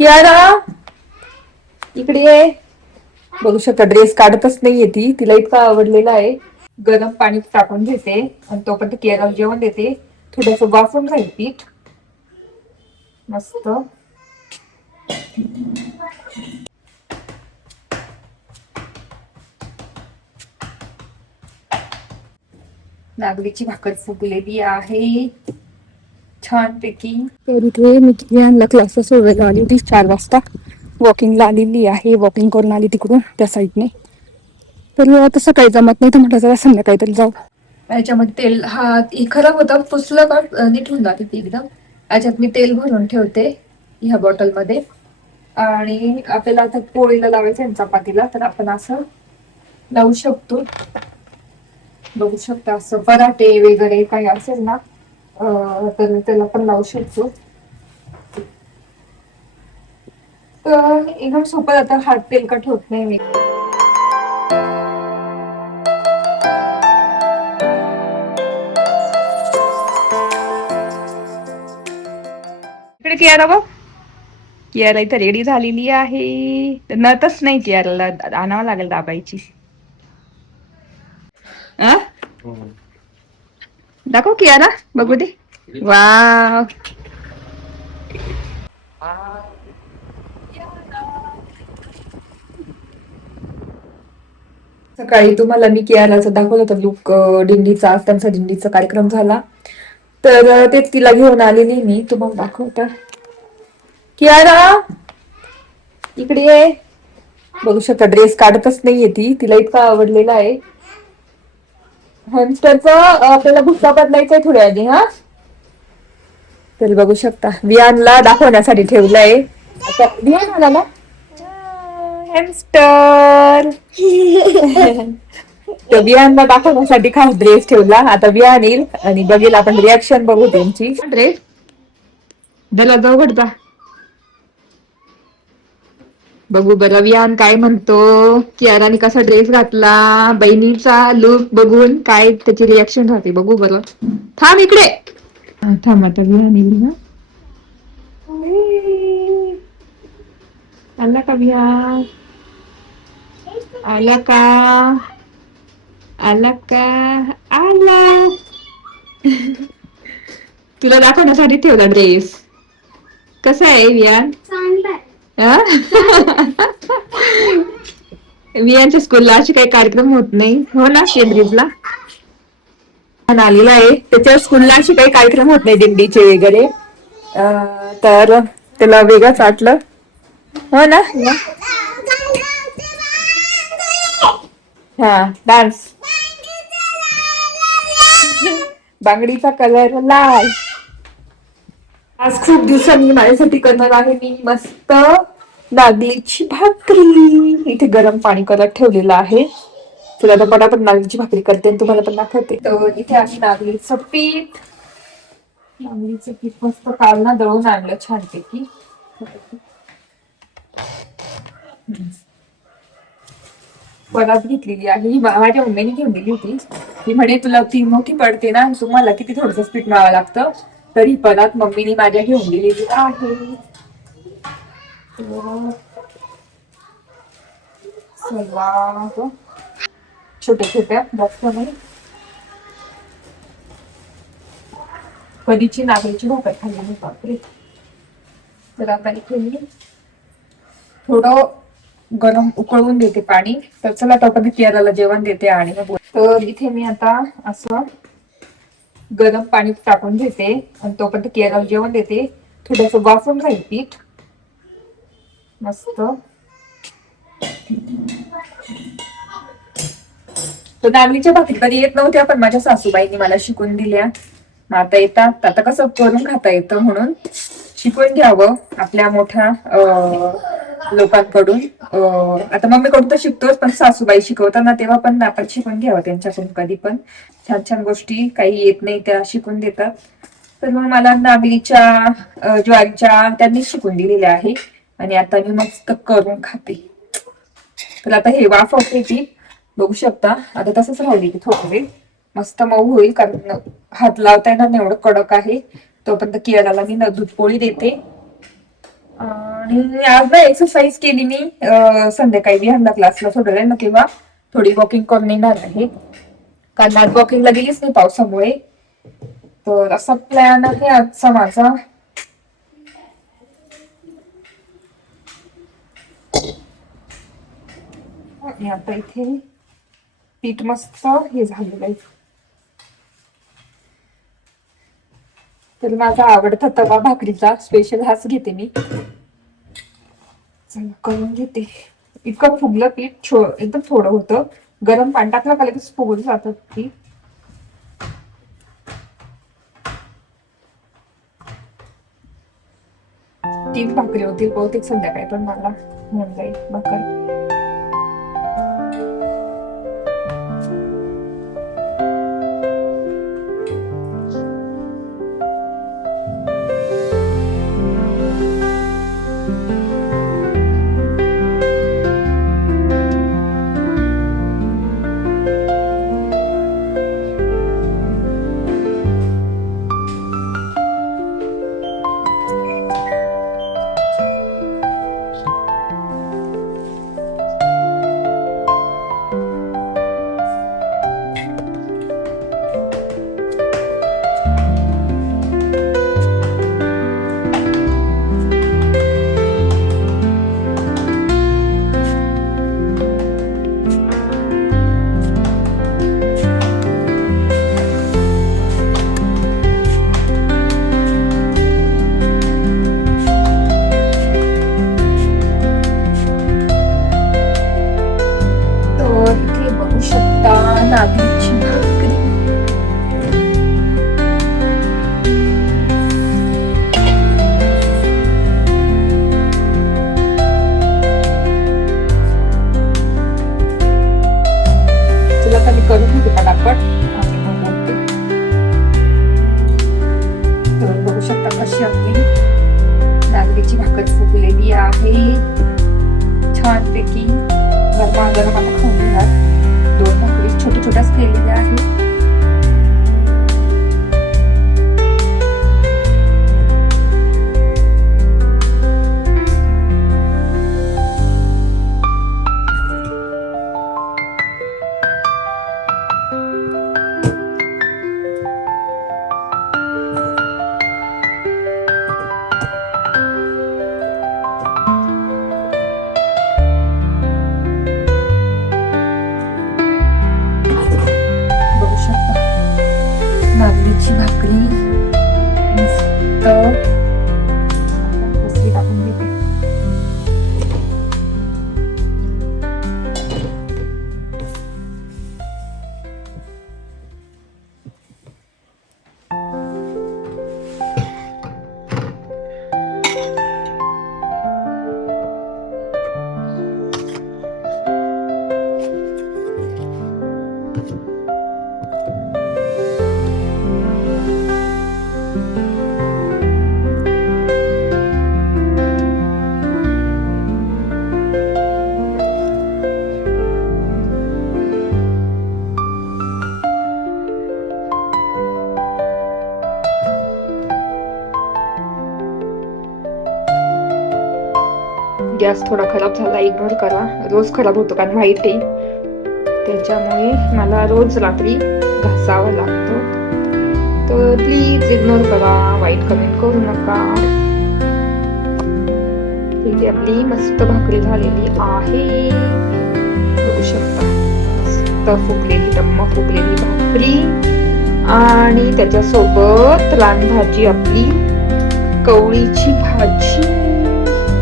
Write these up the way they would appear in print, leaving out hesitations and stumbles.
कियारा इकडे ये. बघू शकता ड्रेस काढतच नाहीये ती, तिला इतका आवडलेला आहे. गरम पाणी टाकून घेते आणि तोपर्यंत कियाराला जेवण देते. थोडस वाफून राहील पीठ मस्त. नागलीची भाकर फुगलेली आहे छानपैकी. तर इथे मी कियानला क्लासेस सोडवायला आली होती 4 वाजता. वॉकिंगला आलेली आहे, वॉकिंग करून आली तिकडून त्या साईडने. तर आता सकाळी जमत नाही तर म्हटलं जरा संध्याकाळी तरी जाऊ. याच्यामध्ये तेल हा खराब होता, पुसलं का नीट होऊन जाते ती एकदम. याच्यात मी तेल भरून ठेवते ह्या बॉटलमध्ये. आणि आपल्याला आता पोळीला लावायचं आहे चपातीला, तर आपण असं लावू शकतो. बघू शकता असं पराठे वगैरे काही असेल ना तर त्याला पण लावू शकतो. तर एकदम सोपं आता, हात तेलकट होत नाही. मी इकडे कियारा बघ, कियारा इथं रेडी झालेली आहे. नतच नाही कियाराला आणावं लागेल दाबायची. दाखव कियारा बघू दे. वाव सकाळी तुम्हाला मी कियाराचा दाखवलं होतं लुक दिंडीचा. त्यांचा दिंडीचा कार्यक्रम झाला तर तेच तिला घेऊन आलेली मी तुम्हाला दाखवता. कियारा इकडे ये. बघू शकता ड्रेस काढतच नाहीये ती, तिला इतका आवडलेला आहे. हॅमस्टरचा आपल्याला भुक्का बदलायचा आहे थोड्या आधी. हा तर बघू शकता वियानला दाखवण्यासाठी ठेवलंय. आता वियान आला ना हॅमस्टर. तर वियानला दाखवण्यासाठी खास ड्रेस ठेवला. आता वियान येईल आणि बघेल, आपण रिॲक्शन बघू त्यांची. ड्रेस दला जाऊ घडता बघू बरं वियान काय म्हणतो. कियाराने कसा ड्रेस घातला, बहिणीचा लुक बघून काय त्याची रिॲक्शन राहते बघू बरं. थांब इकडे. थांब आता वियान येईल ना. आला का वियान, आला का, आला का, आला. तुला दाखवण्यासाठी ठेवला ड्रेस. कसा आहे वियान. वियांच्या स्कूलला असे काही कार्यक्रम होत नाही हो ना केंद्रीजला. आलेला आहे त्याच्या स्कूलला असे काही कार्यक्रम होत नाही दिंडीचे वगैरे. तर त्याला वेगळंच वाटलं हो ना. हा डान्स. बांगडीचा कलर लाल. आज खूप दिवसांनी माझ्यासाठी करणार आहे मी मस्त नागलीची भाकरी. इथे गरम पाणी करत ठेवलेलं आहे. तुला तर पटापट नागलीची भाकरी करते आणि तुम्हाला पण दाखवते. तर इथे आहे नागलीचं पीठ. नागलीचं पीठ मस्त काल ना दळून आणलं छानपैकी. परात घेतलेली आहे ही माझ्या मम्मीने घेऊन दिली होती. ती म्हणे तुला ती मोठी पडते ना, तुम्हाला किती थोडस पीठ मिळावं लागतं. तर ही परात मम्मीने माझ्या घेऊन दिलेली आहे. छोट्या छोट्या जास्त नाही. कधीची नागलीची भाकर खाल्ली नाही बापरे. तर आता इथे मी थोडं गरम उकळवून देते पाणी. तर चला तोपर्यंत कियाराला जेवण देते. आणि तर इथे मी आता असं गरम पाणी टाकून घेते आणि तोपर्यंत कियाराला जेवण देते. थोडस वाफून राहील पीठ मस्त. तर नागलीच्या भाकरी कधी येत नव्हत्या, पण माझ्या सासूबाईंनी मला शिकून दिल्या. आता येतात. आता कसं करून खाता येतं म्हणून शिकून घ्यावं आपल्या मोठ्या लोकांकडून. आता मम्मीकडून तर शिकतोच, पण सासूबाई शिकवताना तेव्हा पण आपण शिकून घ्यावं त्यांच्याकडून. कधी पण छान छान गोष्टी काही येत नाही त्या शिकून देतात. तर मग मला नागलीच्या ज्वारीच्या त्यांनी शिकून दिलेल्या आहे. आणि आता मी मस्त करून खाते. तर आता हे वाफवते ती बघू शकता. आता तसंच राहिली की थोडं वेळ मस्त मऊ होईल, कारण हात लावता येणार नाही एवढं कडक आहे. तोपर्यंत कियाराला मी दूध पोळी देते. आणि आज ना एक्सरसाइज केली मी संध्याकाळी विहानला क्लासला सोडवलंय ना तेव्हा थोडी वॉकिंग करून येणार आहे. कारण आज वॉकिंगला गेलीच नाही पावसामुळे. तर असा प्लॅन आहे आजचा माझा. आणि आता इथे पीठ मस्त हे झालेलं आहे. तर माझा आवडता तवा भाकरीचा स्पेशल हाच घेते मी. चला करून घेते. इतकं फुगलं पीठ एकदम थोडं होतं. गरम पाणी टाकलं का लगेच फुगून जातात पीठ. तीन भाकरी होतील बहुतेक संध्याकाळी पण मला होऊन जाईल भाकर. नागलीची भाकरी. चला आता मी करून घेते पटापट आणि मग बोलते. तर बघू शकता कशी आपली नागलीची भाकर फुगलेली आहे छानपैकी. गरमागरम आता खाऊन घेणार. दोन भाकरी छोट्या छोट्याच केलेल्या आहेत. नागलीची भाकरी मस्त बसली टाकून घेते. गॅस थोडा खराब झाला, इग्नोर करा. रोज खराब होतो कारण व्हाईट आहे, त्याच्यामुळे मला रोज रात्री घासावा लागतो. तर प्लीज इग्नोर करा, वाईट कमेंट करू नका. इथे आपली मस्त भाकरी झालेली आहे, बघू शकता. मस्त फुगलेली टम्म फुगलेली भाकरी आणि त्याच्यासोबत रान भाजी आपली कवळीची भाजी.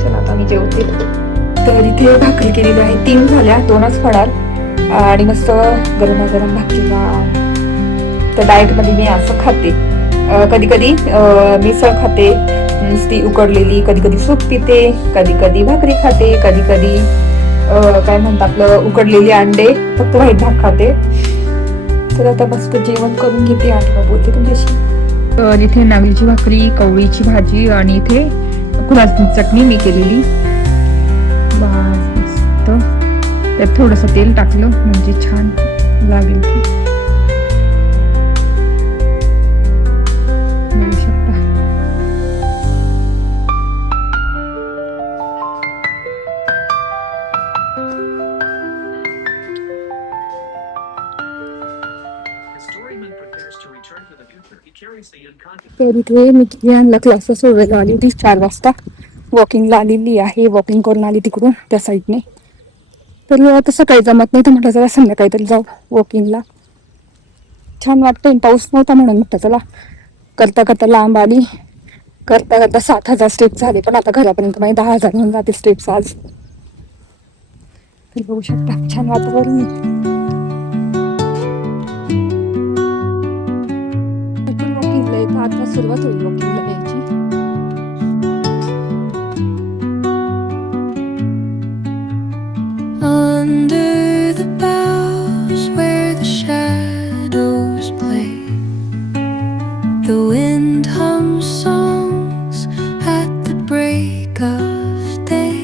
चला आता मी जेवते. तर इथे भाकरी केलेली आहे, 3 झाल्या, 2च फळार आणि मस्त गरमागरम भाकरीला. तर डाएट मध्ये मी असं खाते. कधी कधी मिसळ खाते नुसती उकडलेली, कधी कधी सूप पिते, कधी कधी भाकरी खाते, कधी कधी काय म्हणतात आपलं उकडलेली अंडे, फक्त व्हाईट भात खाते. तर आता मस्त जेवण करून घेते आणि मग बोलते तुमच्याशी. तर इथे नागलीची भाकरी, कवळीची भाजी आणि इथे खुलासनी चटणी मी केलेली. मस्त त्यात थोडंसं तेल टाकलं म्हणजे छान लागेल ती. बघू शकता. तर इथे मी कियांना क्लासेस सोडवायला आली होती 4 वाजता. वॉकिंगला आलेली आहे. वॉकिंग करून आली तिकडून त्या साईडने. तर आता सकाळी जमत नाही तर म्हटलं चला संध्याकाळी तरी जाऊ वॉकिंगला. छान वाटतंय. पाऊस नव्हता म्हणून म्हटलं चला. करता करता लांब आली. करता करता 7,000 स्टेप्स झाले. पण आता घरापर्यंत माझे 10,000 होऊन जाते स्टेप्स आज. तर बघू शकता छान वातावरण. वॉकिंगला येतं. आता सुरुवात होईल वॉकिंगला यायची. Under the boughs where the shadows play, the wind hums songs at the break of day.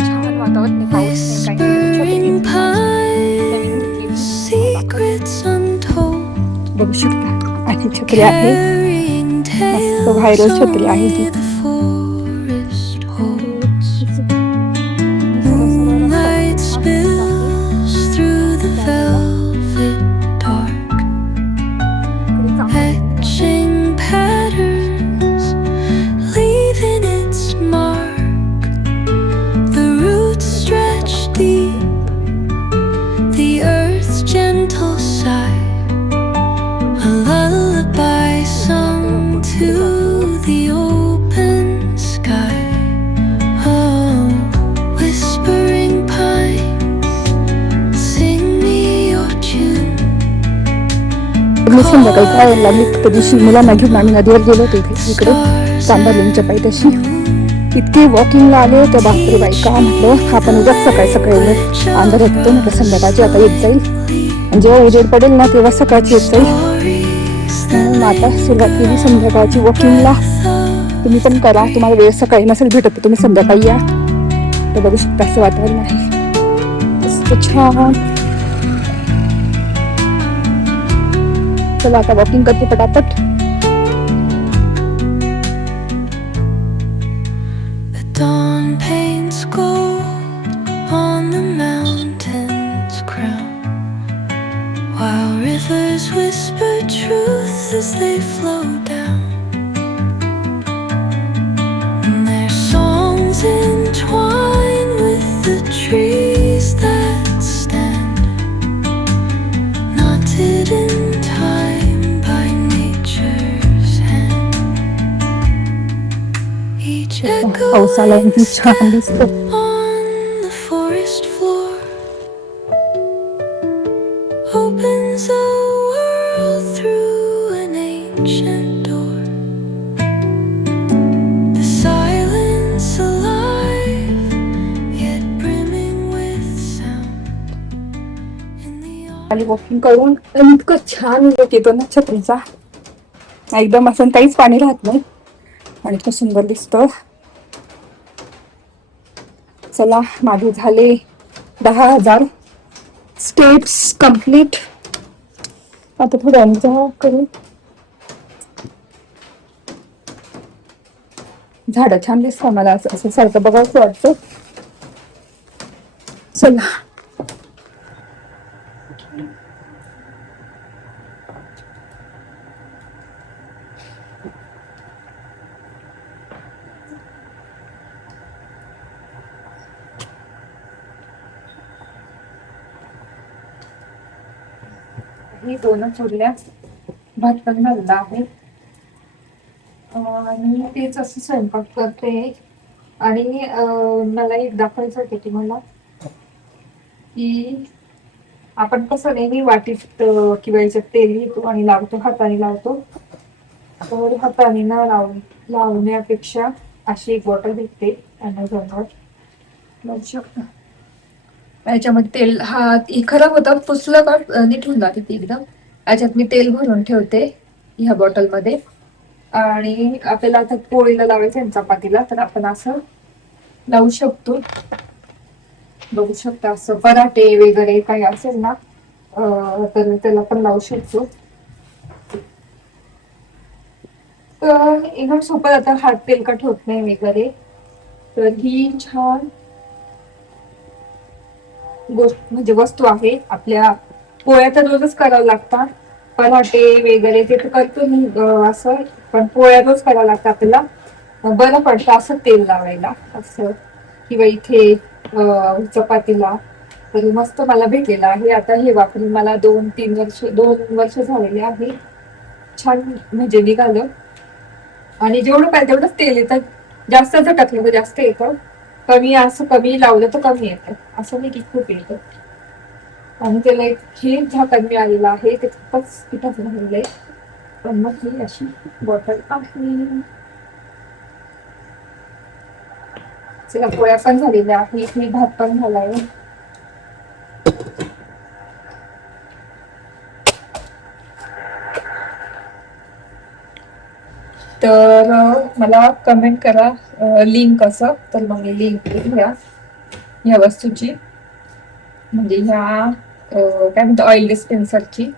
छान वातावरण आहे. पाऊस नाही Whispering काही pines, secrets untold, बघू शकता. आणि छत्री आहे. carrying मस्त tales व्हायरल छत्री आहे only ती. the forest holds. Moonlight spills through the velvet dark, etching patterns, leaving its mark. The roots stretch deep, the earth's gentle sigh, a lullaby sung to the open sky. Oh, whispering pines, sing me your tune. मी संध्याकाळी काय लागली त्या दिवशी मुलांना घेऊन आम्ही नदीवर गेलो होतो इकडे चांबारलींच्या पायथ्याशी. इतके वॉकिंगला आले तर बापरे बाई का म्हटलं आपण उद्याच सकाळी सकाळी एवढं अंधार होतो म्हटलं संध्याकाळची आता येत जाईल. आणि जेव्हा उजेड पडेल ना तेव्हा सकाळची येत जाईल. म्हणून आता सुरुवात केली संध्याकाळची वॉकिंगला. तुम्ही पण करा. तुम्हाला वेळ सकाळी नसेल भेटत तर तुम्ही संध्याकाळी या. तर बघू शकता असं वातावरण आहे मस्त छान. चला आता वॉकिंग करते पटापट. The dawn paints gold on the mountain's crown, while rivers whisper truth as they flow down. And their songs entwine with the trees that stand, knotted in time by nature's hand. Each echo पावसाला किती छान दिसतं. on the forest floor opens a world through an ancient door. The silence alive, yet brimming with sound. In the आणि walking करून इतकं छान look येतो ना छत्रीचा. एकदम असं काहीच पाणी राहत नाही आणि इतकं सुंदर दिसतं. चला माझे झाले 10,000 स्टेप्स कंप्लीट. आता थोडं एन्जॉय करू. झाडं छान दिसतं मला असं सारखं बघावंसं वाटतं. चला ही 2च उरल्या. भात पण घालला आहे आणि तेच असं स्वयंपाक करते. आणि मला एक दाखवायचं होतं तुम्हाला की आपण कसं नेहमी वाटीत किंवा याच्यात तेल घेतो आणि लावतो, हाताने लावतो. तर हाताने न लावण्यापेक्षा अशी एक बॉटल भेटते अमेझॉनवर. लावू शकता. याच्यामध्ये तेल ही खराब होतं पुसलं का नीट होऊन जाते ती एकदम. याच्यात मी तेल भरून ठेवते ह्या बॉटलमध्ये. आणि आपल्याला आता पोळीला लावायचं आहे चपातीला तर आपण असं लावू शकतो. बघू शकता असं पराठे वगैरे काही असेल ना तर त्याला पण लावू शकतो. तर एकदम सोपं जातं. हात तेलकट होत नाही वगैरे. तर ही छान गोष्ट म्हणजे वस्तू आहे. आपल्या पोळ्या तर रोजच करावं लागतात पराठे वगैरे ते तर करतो मी असं, पण पोळ्या रोज करायला लागतात आपल्याला. बरं पडतं असं तेल लावायला असं, किंवा इथे चपातीला. तर मस्त मला भेटलेलं आहे. आता हे वापरून मला 2 वर्ष झालेले आहे. छान म्हणजे निघालं. आणि जेवढं पाहिजे तेवढंच तेल येतं. जास्त जर टाकलं तर जास्त येतं, कमी लावलं तर कमी येतं. असं नाही की खूप येतं. आणि त्याला एक हे झाकण मिळालेलं आहे, ते खूपच पिठाचं झालेलं आहे. पण मग ही अशी बॉटल आहे. चला, पोळ्या पण झालेल्या आहे, मी भात पण झालाय. तर मला कमेंट करा लिंक असं, तर मग मी लिंक ह्या वस्तूची, म्हणजे ह्या काय म्हणतो ऑइल डिस्पेन्सरची.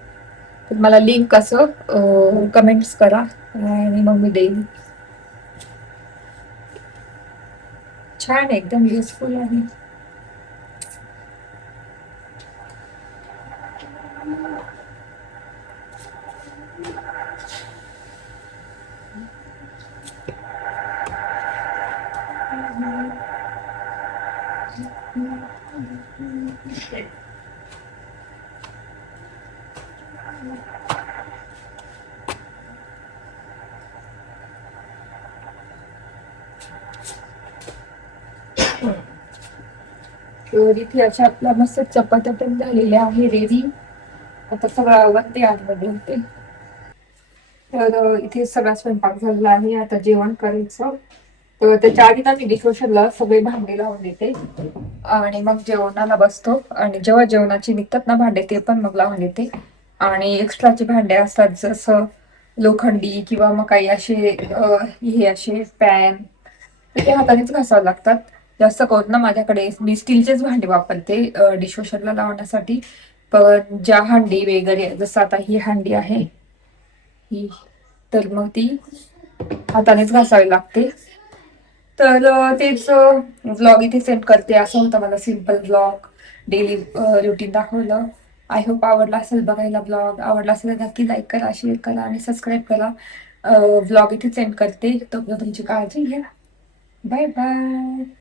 तर मला लिंक असं कमेंट्स करा आणि मग मी देईन. छान एकदम युजफुल आहे. तर इथे अशा आपल्या मस्त चपात्या पण झालेल्या आहे रेडी. आता सगळं आवडते आतमध्ये होते. तर इथे सगळा स्वयंपाक झालेला आहे, आता जेवण करायचं. तर त्याच्या आधी ना मी डिशवॉशरला सगळे भांडे लावून देते आणि मग जेवणाला बसतो. आणि जेव्हा जेवणाची निघतात ना भांडे, ते पण मग लावून देते. आणि एक्स्ट्राचे भांडे असतात जसं लोखंडी किंवा मग काही असे हे असे पॅन, तर ते हातानेच घासावं लागतात. जास्त करून ना माझ्याकडे मी स्टीलचेच भांडे वापरते डिशवॉशरला लावण्यासाठी. पण ज्या हांडी वगैरे, जसं आता ही हांडी आहे ही, तर मग ती हातानेच घासावी लागते. तर तेच व्लॉग इथे सेंड करते. असं होतं मला सिम्पल व्लॉग, डेली रुटीन दाखवलं. आय होप आवडला असेल बघायला. ब्लॉग आवडला असेल तर नक्की लाईक करा, शेअर करा आणि सबस्क्राईब करा. व्लॉग इथे सेंड करते. तोपर्यंत तुमची काळजी घ्या. Bye bye.